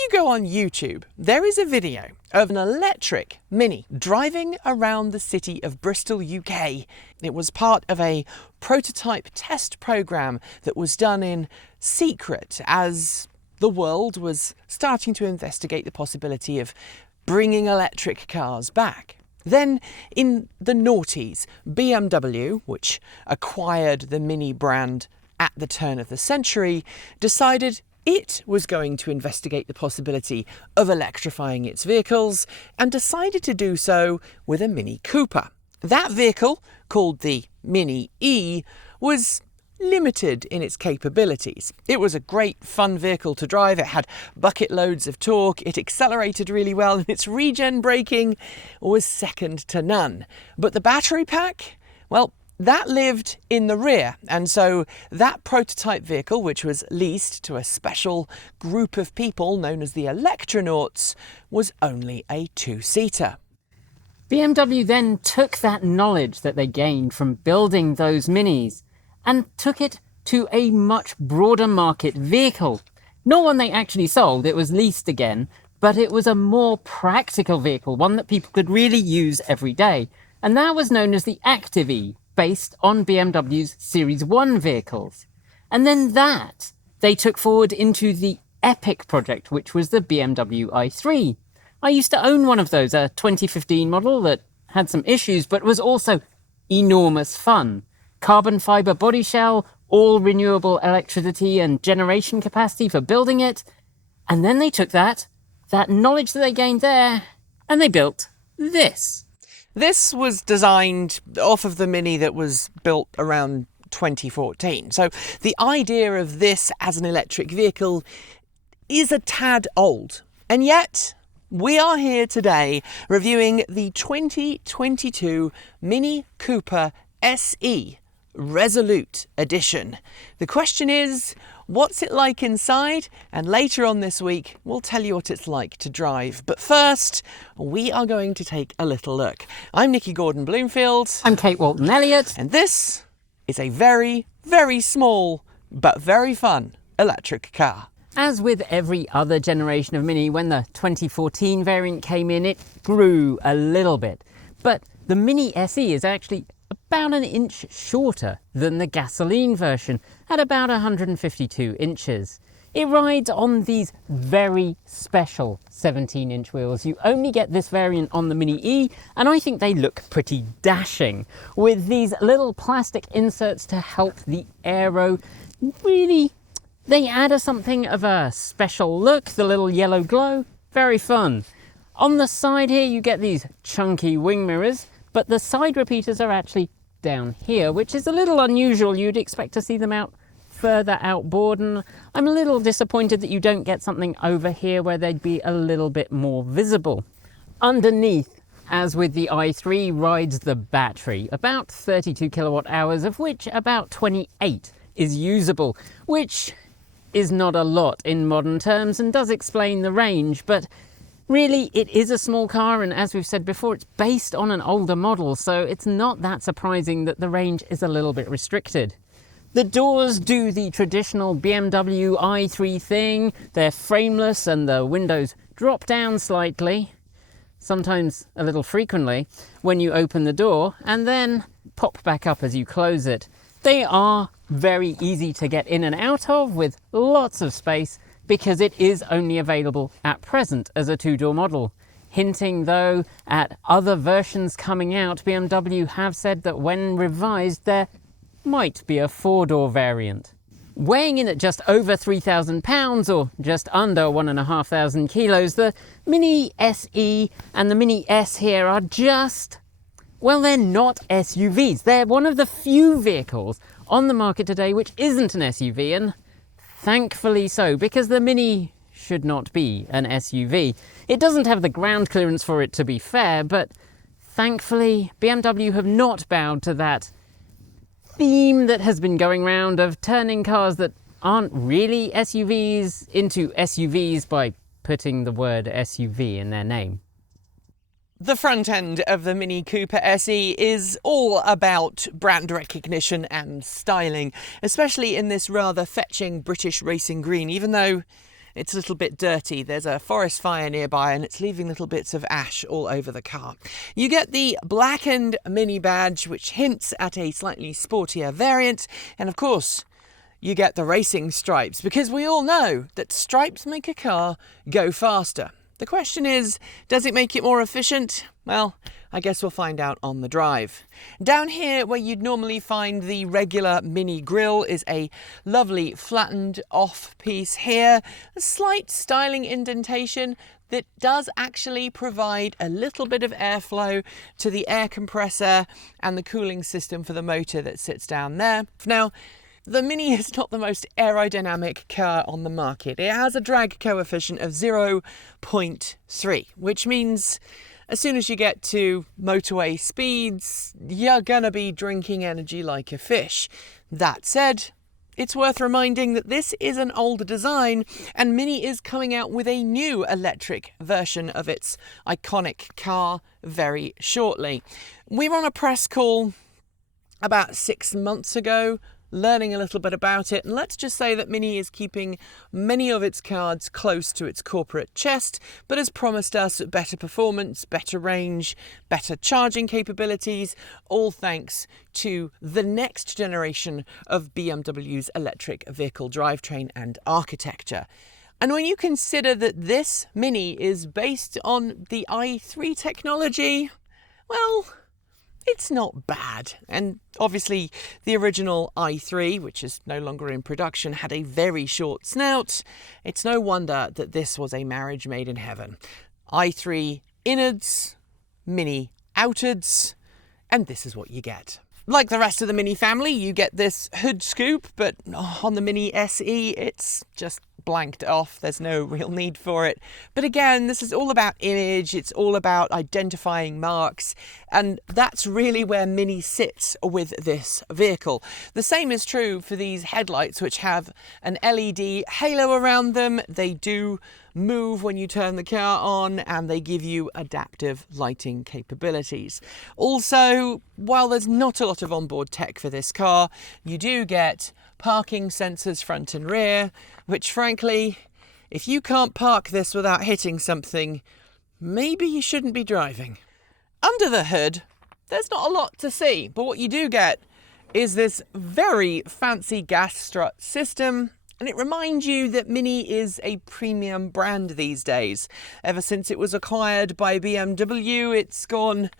you go on YouTube, there is a video of an electric Mini driving around the city of Bristol, UK. It was part of a prototype test program that was done in secret as the world was starting to investigate the possibility of bringing electric cars back. Then in the noughties, BMW, which acquired the Mini brand at the turn of the century, decided it was going to investigate the possibility of electrifying its vehicles and decided to do so with a Mini Cooper. That vehicle, called the Mini E, was limited in its capabilities. It was a great fun vehicle to drive. It had bucket loads of torque, it accelerated really well, and its regen braking was second to none. But the battery pack, well, that lived in the rear, and so that prototype vehicle, which was leased to a special group of people known as the electronauts, was only a two-seater. BMW then took that knowledge that they gained from building those Minis and took it to a much broader market vehicle. Not one they actually sold, it was leased again, but it was a more practical vehicle, one that people could really use every day. And that was known as the Active E, based on BMW's Series 1 vehicles. And then that they took forward into the Epic project, which was the BMW i3. I used to own one of those, a 2015 model that had some issues, but was also enormous fun. Carbon fibre body shell, all renewable electricity and generation capacity for building it. And then they took that knowledge that they gained there, and they built this. This was designed off of the Mini that was built around 2014. So the idea of this as an electric vehicle is a tad old. And yet, we are here today reviewing the 2022 Mini Cooper SE Resolute Edition. The question is, what's it like inside? And later on this week, we'll tell you what it's like to drive. But first, we are going to take a little look. I'm Nikki Gordon-Bloomfield. I'm Kate Walton-Elliott. And this is a very, very small, but very fun electric car. As with every other generation of Mini, when the 2014 variant came in, it grew a little bit. But the Mini SE is actually about an inch shorter than the gasoline version, at about 152 inches. It rides on these very special 17-inch wheels. You only get this variant on the Mini E, and I think they look pretty dashing, with these little plastic inserts to help the aero. Really, they add something of a special look, the little yellow glow, very fun. On the side here you get these chunky wing mirrors, but the side repeaters are actually down here, which is a little unusual. You'd expect to see them out further outboard, and I'm a little disappointed that you don't get something over here where they'd be a little bit more visible. Underneath, as with the i3, rides the battery, about 32 kilowatt hours, of which about 28 is usable, which is not a lot in modern terms and does explain the range, but really, it is a small car, and as we've said before, it's based on an older model, so it's not that surprising that the range is a little bit restricted. The doors do the traditional BMW i3 thing. They're frameless and the windows drop down slightly, sometimes a little frequently, when you open the door, and then pop back up as you close it. They are very easy to get in and out of, with lots of space, because it is only available at present as a two-door model. Hinting, though, at other versions coming out, BMW have said that when revised, there might be a four-door variant. Weighing in at just over 3,000 pounds, or just under 1,500 kilos, the Mini SE and the Mini S here are just, well, they're not SUVs. They're one of the few vehicles on the market today which isn't an SUV, and thankfully so, because the Mini should not be an SUV. It doesn't have the ground clearance for it, to be fair, but thankfully BMW have not bowed to that theme that has been going round of turning cars that aren't really SUVs into SUVs by putting the word SUV in their name. The front end of the Mini Cooper SE is all about brand recognition and styling, especially in this rather fetching British racing green, even though it's a little bit dirty. There's a forest fire nearby and it's leaving little bits of ash all over the car. You get the blackened Mini badge, which hints at a slightly sportier variant. And of course, you get the racing stripes, because we all know that stripes make a car go faster. The question is, does it make it more efficient? Well, I guess we'll find out on the drive. Down here, where you'd normally find the regular Mini grille, is a lovely flattened off piece here. A slight styling indentation that does actually provide a little bit of airflow to the air compressor and the cooling system for the motor that sits down there. Now, the Mini is not the most aerodynamic car on the market. It has a drag coefficient of 0.3, which means as soon as you get to motorway speeds, you're gonna be drinking energy like a fish. That said, it's worth reminding that this is an older design, and Mini is coming out with a new electric version of its iconic car very shortly. We were on a press call about 6 months ago, learning a little bit about it, and let's just say that Mini is keeping many of its cards close to its corporate chest, but has promised us better performance, better range, better charging capabilities, all thanks to the next generation of BMW's electric vehicle drivetrain and architecture. And when you consider that this Mini is based on the i3 technology, well, it's not bad. And obviously the original i3, which is no longer in production, had a very short snout. It's no wonder that this was a marriage made in heaven. i3 innards, Mini outards, and this is what you get. Like the rest of the Mini family, you get this hood scoop, but on the Mini SE, it's just blanked off. There's no real need for it. But again, this is all about image. It's all about identifying marks. And that's really where Mini sits with this vehicle. The same is true for these headlights, which have an LED halo around them. They do move when you turn the car on, and they give you adaptive lighting capabilities. Also, while there's not a lot of onboard tech for this car, you do get parking sensors front and rear, which frankly, if you can't park this without hitting something, maybe you shouldn't be driving. Under the hood, there's not a lot to see, but what you do get is this very fancy gas strut system. And it reminds you that Mini is a premium brand these days. Ever since it was acquired by BMW, it's gone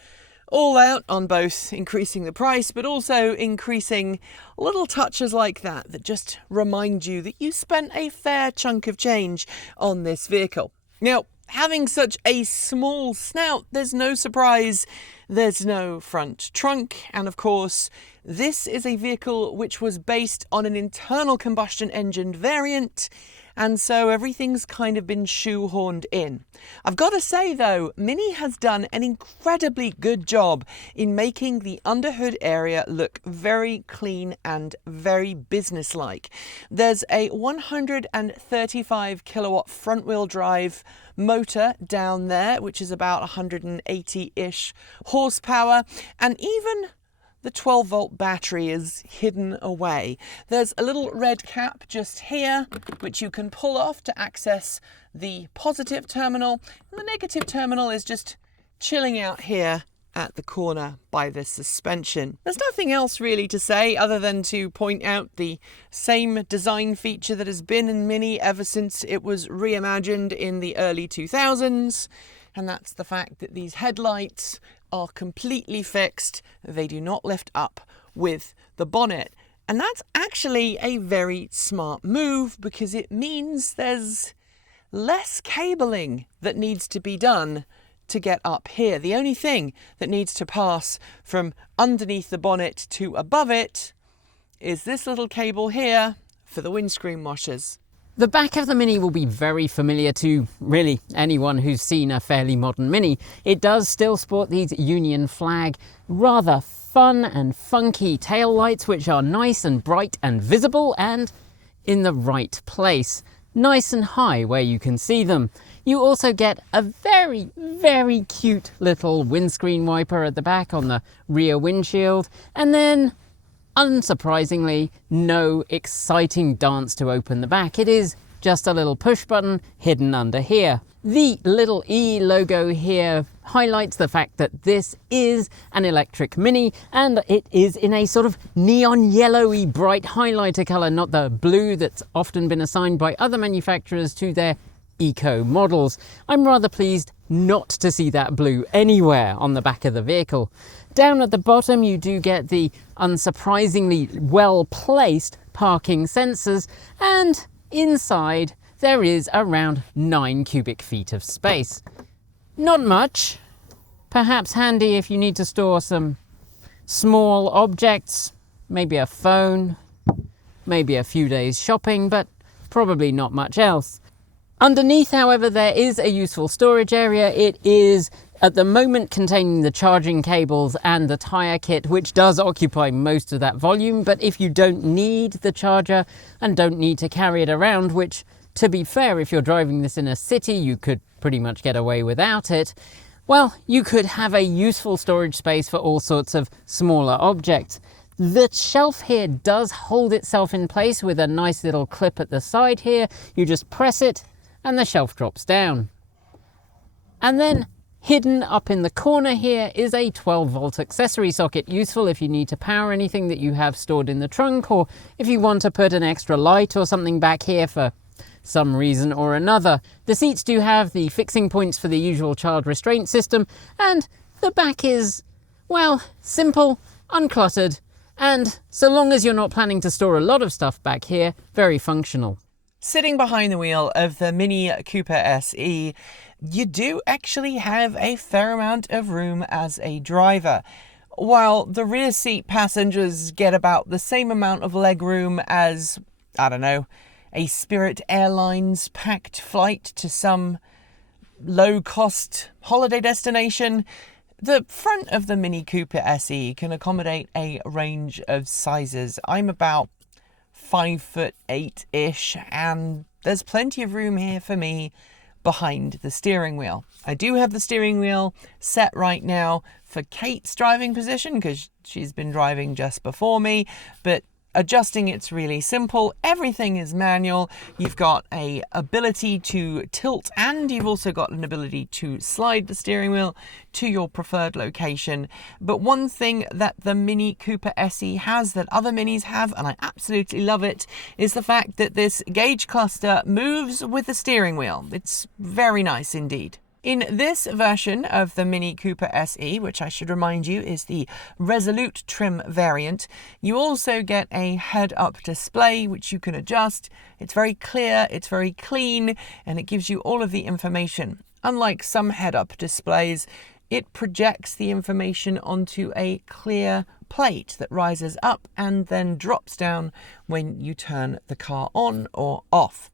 all out on both increasing the price, but also increasing little touches like that just remind you that you spent a fair chunk of change on this vehicle. Now, having such a small snout, there's no surprise there's no front trunk, and of course, this is a vehicle which was based on an internal combustion engine variant, and so everything's kind of been shoehorned in. I've got to say though, Mini has done an incredibly good job in making the underhood area look very clean and very businesslike. There's a 135 kilowatt front wheel drive motor down there, which is about 180-ish horsepower, and even the 12-volt battery is hidden away. There's a little red cap just here, which you can pull off to access the positive terminal, and the negative terminal is just chilling out here at the corner by the suspension. There's nothing else really to say other than to point out the same design feature that has been in Mini ever since it was reimagined in the early 2000s, and that's the fact that these headlights are completely fixed. They do not lift up with the bonnet. And that's actually a very smart move because it means there's less cabling that needs to be done to get up here. The only thing that needs to pass from underneath the bonnet to above it is this little cable here for the windscreen washers. The back of the Mini will be very familiar to really anyone who's seen a fairly modern Mini. It does still sport these Union flag, rather fun and funky tail lights, which are nice and bright and visible and in the right place. Nice and high where you can see them. You also get a very, very cute little windscreen wiper at the back on the rear windshield, and then unsurprisingly, no exciting dance to open the back. It is just a little push button hidden under here. The little E logo here highlights the fact that this is an electric Mini, and it is in a sort of neon yellowy bright highlighter colour, not the blue that's often been assigned by other manufacturers to their eco models. I'm rather pleased not to see that blue anywhere on the back of the vehicle. Down at the bottom you do get the unsurprisingly well placed parking sensors, and inside there is around 9 cubic feet of space. Not much, perhaps handy if you need to store some small objects, maybe a phone, maybe a few days shopping, but probably not much else. Underneath, however, there is a useful storage area. It is at the moment containing the charging cables and the tyre kit, which does occupy most of that volume, but if you don't need the charger and don't need to carry it around, which, to be fair, if you're driving this in a city, you could pretty much get away without it, well, you could have a useful storage space for all sorts of smaller objects. The shelf here does hold itself in place with a nice little clip at the side here. You just press it and the shelf drops down. And then hidden up in the corner here is a 12-volt accessory socket, useful if you need to power anything that you have stored in the trunk, or if you want to put an extra light or something back here for some reason or another. The seats do have the fixing points for the usual child restraint system, and the back is, well, simple, uncluttered, and so long as you're not planning to store a lot of stuff back here, very functional. Sitting behind the wheel of the MINI Cooper SE, you do actually have a fair amount of room as a driver. While the rear seat passengers get about the same amount of legroom as, I don't know, a Spirit Airlines packed flight to some low-cost holiday destination, the front of the MINI Cooper SE can accommodate a range of sizes. I'm about 5'8"-ish, and there's plenty of room here for me behind the steering wheel. I do have the steering wheel set right now for Kate's driving position because she's been driving just before me, but adjusting it's really simple. Everything is manual. You've got a ability to tilt, and you've also got an ability to slide the steering wheel to your preferred location. But one thing that the MINI Cooper SE has that other Minis have, and I absolutely love it, is the fact that this gauge cluster moves with the steering wheel. It's very nice indeed. In this version of the MINI Cooper SE, which I should remind you is the Resolute trim variant, you also get a head-up display which you can adjust. It's very clear, it's very clean, and it gives you all of the information. Unlike some head-up displays, it projects the information onto a clear plate that rises up and then drops down when you turn the car on or off.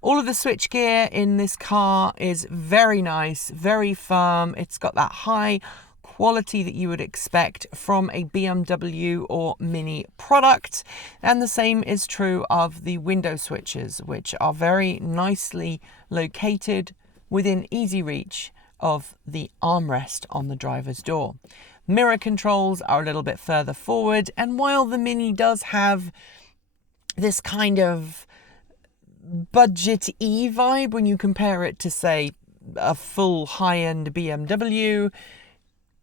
All of the switchgear in this car is very nice, very firm. It's got that high quality that you would expect from a BMW or Mini product. And the same is true of the window switches, which are very nicely located within easy reach of the armrest on the driver's door. Mirror controls are a little bit further forward, and while the Mini does have this kind of budget-y vibe when you compare it to, say, a full high-end BMW,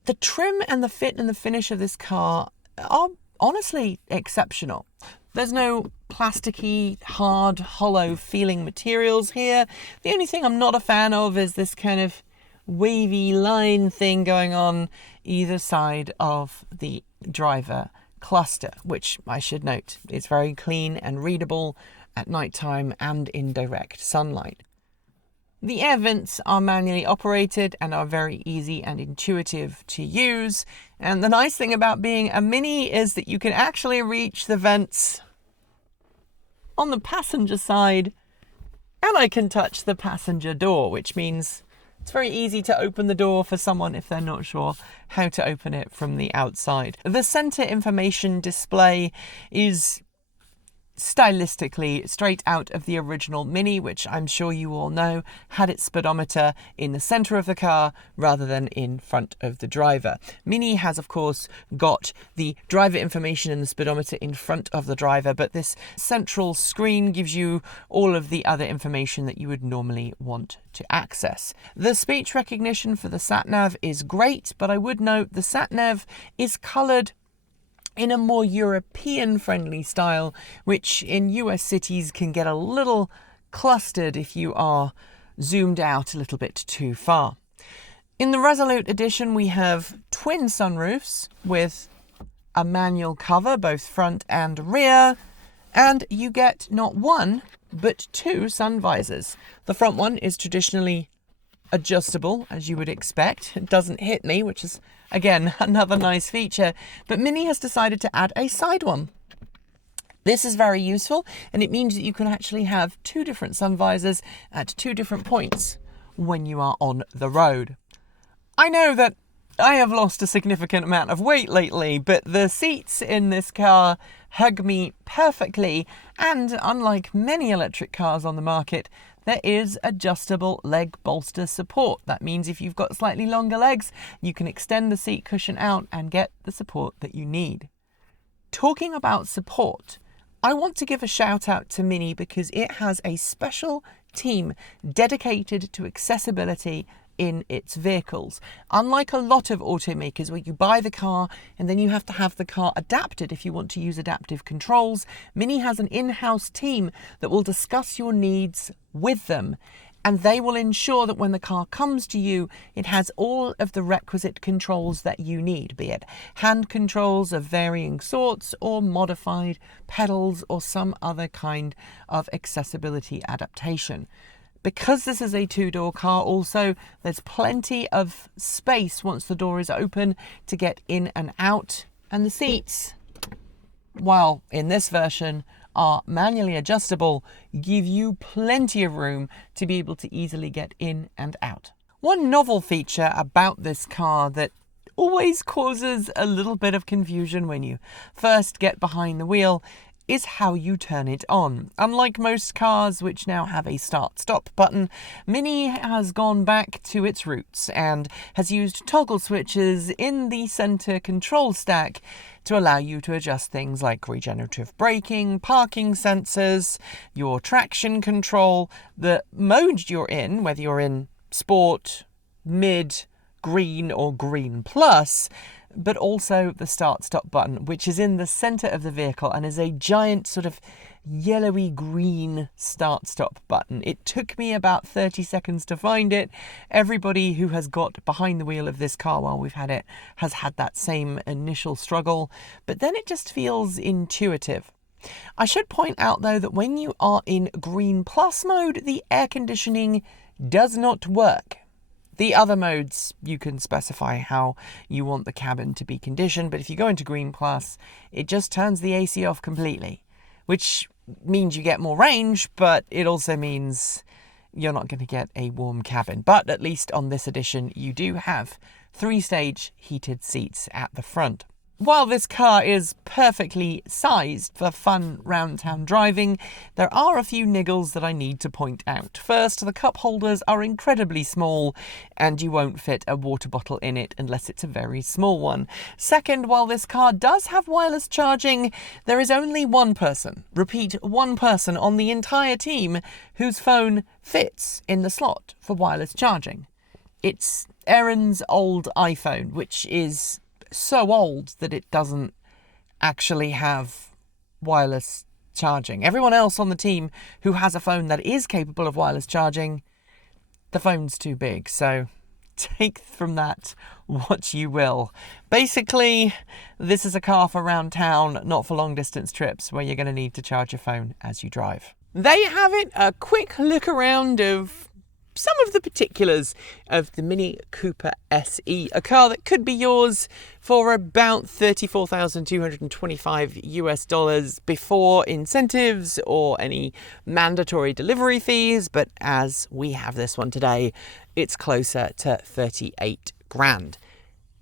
the trim and the fit and the finish of this car are honestly exceptional. There's no plasticky, hard, hollow feeling materials here. The only thing I'm not a fan of is this kind of wavy line thing going on either side of the driver cluster, which I should note is very clean and readable at night time and in direct sunlight. The air vents are manually operated and are very easy and intuitive to use. And the nice thing about being a Mini is that you can actually reach the vents on the passenger side, and I can touch the passenger door, which means it's very easy to open the door for someone if they're not sure how to open it from the outside. The center information display is stylistically straight out of the original Mini, which I'm sure you all know had its speedometer in the centre of the car rather than in front of the driver. Mini has, of course, got the driver information and the speedometer in front of the driver, but this central screen gives you all of the other information that you would normally want to access. The speech recognition for the sat-nav is great, but I would note the sat-nav is coloured in a more European-friendly style, which in US cities can get a little clustered if you are zoomed out a little bit too far. In the Resolute Edition, we have twin sunroofs with a manual cover, both front and rear, and you get not one, but two sun visors. The front one is traditionally adjustable, as you would expect. It doesn't hit me, which is, again, another nice feature, but Mini has decided to add a side one. This is very useful, and it means that you can actually have two different sun visors at two different points when you are on the road. I know that I have lost a significant amount of weight lately, but the seats in this car hug me perfectly, and unlike many electric cars on the market, there is adjustable leg bolster support. That means if you've got slightly longer legs, you can extend the seat cushion out and get the support that you need. Talking about support, I want to give a shout out to Mini because it has a special team dedicated to accessibility in its vehicles. Unlike a lot of automakers where you buy the car and then you have to have the car adapted if you want to use adaptive controls, Mini has an in-house team that will discuss your needs with them, and they will ensure that when the car comes to you, it has all of the requisite controls that you need, be it hand controls of varying sorts or modified pedals or some other kind of accessibility adaptation. Because this is a two-door car also, there's plenty of space once the door is open to get in and out. And the seats, while in this version are manually adjustable, give you plenty of room to be able to easily get in and out. One novel feature about this car that always causes a little bit of confusion when you first get behind the wheel is how you turn it on. Unlike most cars which now have a start-stop button, Mini has gone back to its roots and has used toggle switches in the center control stack to allow you to adjust things like regenerative braking, parking sensors, your traction control, the mode you're in, whether you're in sport, mid, green or green plus, but also the start-stop button, which is in the center of the vehicle and is a giant sort of yellowy green start-stop button. It took me about 30 seconds to find it. Everybody who has got behind the wheel of this car while we've had it has had that same initial struggle, but then it just feels intuitive. I should point out though that when you are in green plus mode, the air conditioning does not work. The other modes, you can specify how you want the cabin to be conditioned, but if you go into Green Plus, it just turns the AC off completely, which means you get more range, but it also means you're not going to get a warm cabin. But at least on this edition, you do have 3-stage heated seats at the front. While this car is perfectly sized for fun round-town driving, there are a few niggles that I need to point out. First, the cup holders are incredibly small, and you won't fit a water bottle in it unless it's a very small one. Second, while this car does have wireless charging, there is only one person, repeat, one person on the entire team whose phone fits in the slot for wireless charging. It's Erin's old iPhone, which is so old that it doesn't actually have wireless charging. Everyone else on the team who has a phone that is capable of wireless charging, the phone's too big, so take from that what you will. Basically, this is a car for around town, not for long distance trips where you're going to need to charge your phone as you drive. There you have it, a quick look around of some of the particulars of the MINI Cooper SE, a car that could be yours for about $34,225 before incentives or any mandatory delivery fees, but as we have this one today, it's closer to 38 grand.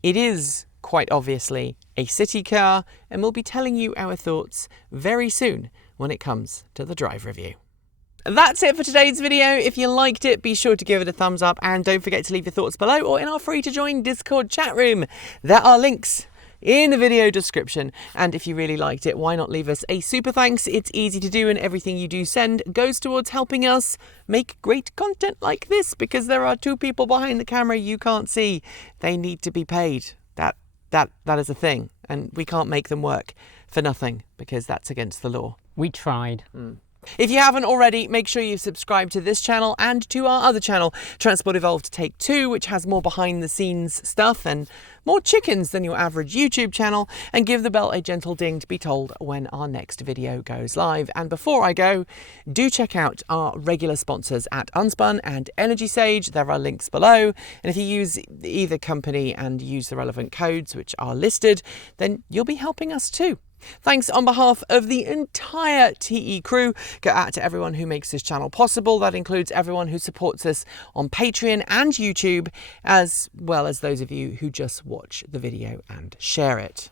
It is quite obviously a city car, and we'll be telling you our thoughts very soon when it comes to the drive review. That's it for today's video. If you liked it, be sure to give it a thumbs up and don't forget to leave your thoughts below or in our free to join Discord chat room. There are links in the video description, and if you really liked it, why not leave us a super thanks? It's easy to do, and everything you do send goes towards helping us make great content like this, because there are two people behind the camera you can't see. They need to be paid. That is a thing, and we can't make them work for nothing because that's against the law. We tried. If you haven't already, make sure you subscribe to this channel and to our other channel, Transport Evolved Take 2, which has more behind the scenes stuff and more chickens than your average YouTube channel, and give the bell a gentle ding to be told when our next video goes live. And before I go, do check out our regular sponsors at Unspun and Energy Sage. There are links below, and if you use either company and use the relevant codes which are listed, then you'll be helping us too. Thanks on behalf of the entire TE crew go out to everyone who makes this channel possible. That includes everyone who supports us on Patreon and YouTube, as well as those of you who just watch the video and share it.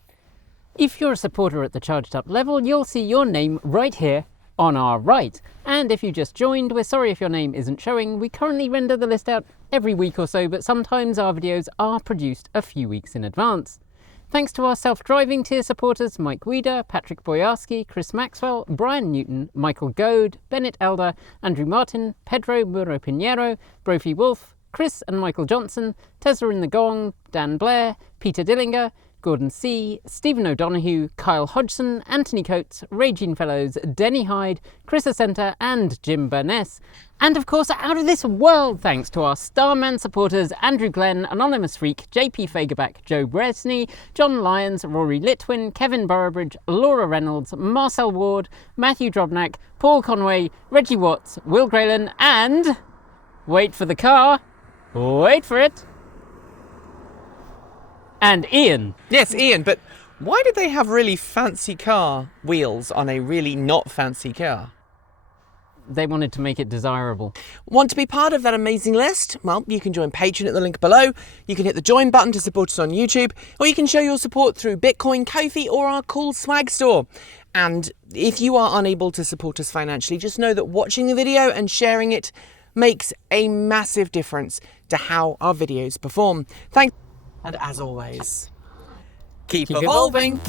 If you're a supporter at the charged up level, you'll see your name right here on our right. And if you just joined, we're sorry if your name isn't showing. We currently render the list out every week or so, but sometimes our videos are produced a few weeks in advance. Thanks to our self-driving tier supporters Mike Weeder, Patrick Boyarski, Chris Maxwell, Brian Newton, Michael Goad, Bennett Elder, Andrew Martin, Pedro Muro Pinheiro, Brophy Wolf, Chris and Michael Johnson, Tesla in the Gong, Dan Blair, Peter Dillinger, Gordon C., Stephen O'Donoghue, Kyle Hodgson, Anthony Coates, Regine Fellows, Denny Hyde, Chris Ascenta and Jim Burness. And of course, out of this world thanks to our Starman supporters Andrew Glenn, Anonymous Freak, JP Fagerback, Joe Bresney, John Lyons, Rory Litwin, Kevin Burrabridge, Laura Reynolds, Marcel Ward, Matthew Drobnak, Paul Conway, Reggie Watts, Will Graylan and... wait for the car, wait for it, and Ian. Yes, Ian, but why did they have really fancy car wheels on a really not fancy car? They wanted to make it desirable. Want to be part of that amazing list? Well, you can join Patreon at the link below. You can hit the join button to support us on YouTube, or you can show your support through Bitcoin, Ko-fi, or our cool swag store. And if you are unable to support us financially, just know that watching the video and sharing it makes a massive difference to how our videos perform. Thanks. And as always, keep evolving.